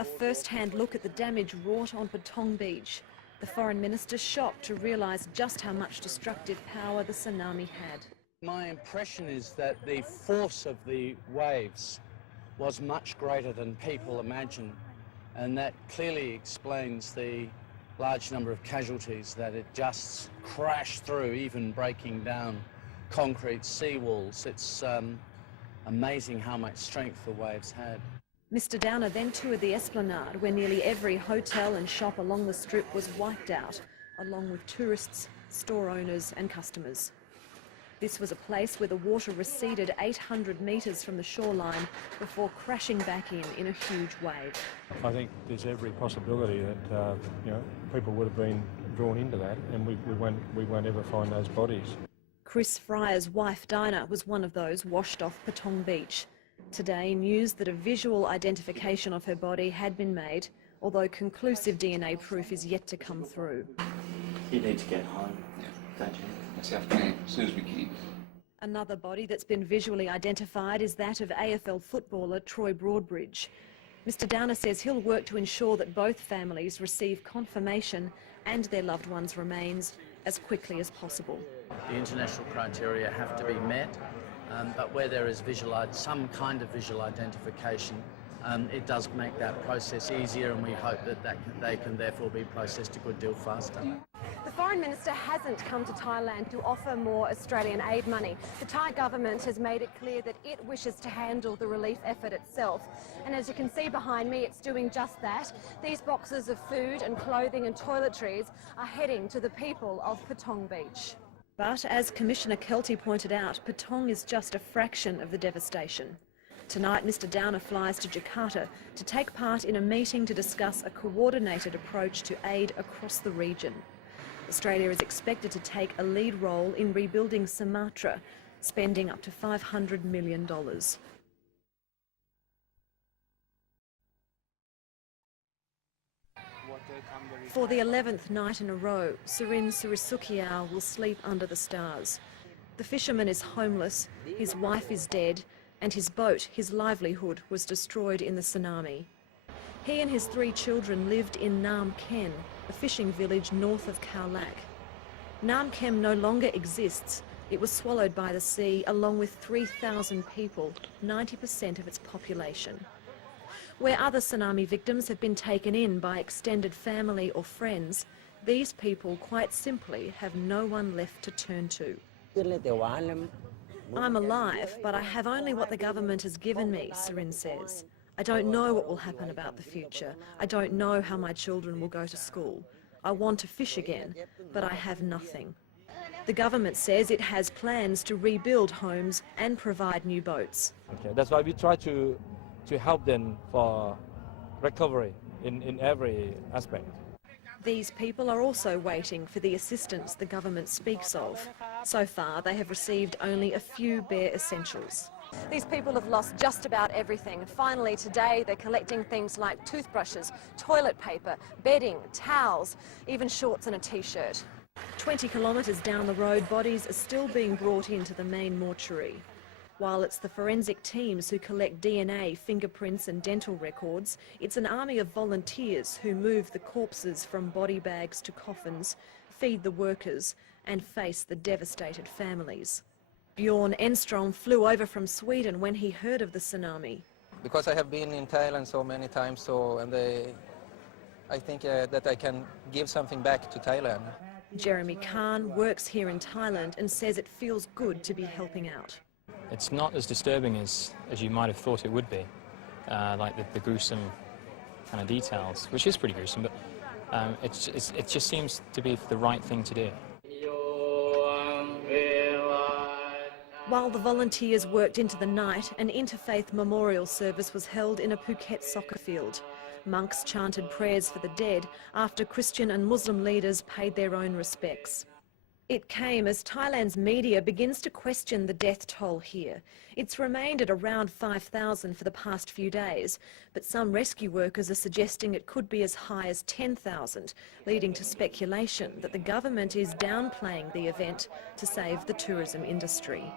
A first-hand look at the damage wrought on Patong Beach. The Foreign Minister shocked to realise just how much destructive power the tsunami had. My impression is that the force of the waves was much greater than people imagine, and that clearly explains the large number of casualties, that it just crashed through, even breaking down concrete seawalls. It's amazing how much strength the waves had. Mr Downer then toured the Esplanade, where nearly every hotel and shop along the strip was wiped out, along with tourists, store owners and customers. This was a place where the water receded 800 metres from the shoreline before crashing back in a huge wave. I think there's every possibility that people would have been drawn into that, and we won't ever find those bodies. Chris Fryer's wife Dinah was one of those washed off Patong Beach. Today, news that a visual identification of her body had been made, although conclusive DNA proof is yet to come through. You need to get home, don't you? That's our plan, as soon as we can. Another body that's been visually identified is that of AFL footballer Troy Broadbridge. Mr Downer says he'll work to ensure that both families receive confirmation and their loved ones' remains as quickly as possible. The international criteria have to be met, but where there is some kind of visual identification, it does make that process easier, and we hope that they can therefore be processed a good deal faster. The Foreign Minister hasn't come to Thailand to offer more Australian aid money. The Thai government has made it clear that it wishes to handle the relief effort itself. And as you can see behind me, it's doing just that. These boxes of food and clothing and toiletries are heading to the people of Patong Beach. But as Commissioner Kelty pointed out, Patong is just a fraction of the devastation. Tonight, Mr Downer flies to Jakarta to take part in a meeting to discuss a coordinated approach to aid across the region. Australia is expected to take a lead role in rebuilding Sumatra, spending up to $500 million. For the 11th night in a row, Surin Surisukiau will sleep under the stars. The fisherman is homeless, his wife is dead, and his boat, his livelihood, was destroyed in the tsunami. He and his 3 children lived in Nam Ken, a fishing village north of Khao Lak. Nam Kem no longer exists. It was swallowed by the sea along with 3,000 people, 90% of its population. Where other tsunami victims have been taken in by extended family or friends, these people quite simply have no one left to turn to. I'm alive, but I have only what the government has given me, Surin says. I don't know what will happen about the future. I don't know how my children will go to school. I want to fish again, but I have nothing. The government says it has plans to rebuild homes and provide new boats. Okay, that's why we try to help them for recovery in every aspect. These people are also waiting for the assistance the government speaks of. So far, they have received only a few bare essentials. These people have lost just about everything. Finally, today they're collecting things like toothbrushes, toilet paper, bedding, towels, even shorts and a t-shirt. 20 kilometres down the road, bodies are still being brought into the main mortuary. While it's the forensic teams who collect DNA, fingerprints and dental records, it's an army of volunteers who move the corpses from body bags to coffins, feed the workers and face the devastated families. Bjorn Enstrom flew over from Sweden when he heard of the tsunami. Because I have been in Thailand so many times, I think that I can give something back to Thailand. Jeremy Khan works here in Thailand and says it feels good to be helping out. It's not as disturbing as you might have thought it would be, like the gruesome kind of details, which is pretty gruesome, but it just seems to be the right thing to do. While the volunteers worked into the night, an interfaith memorial service was held in a Phuket soccer field. Monks chanted prayers for the dead after Christian and Muslim leaders paid their own respects. It came as Thailand's media begins to question the death toll here. It's remained at around 5,000 for the past few days, but some rescue workers are suggesting it could be as high as 10,000, leading to speculation that the government is downplaying the event to save the tourism industry.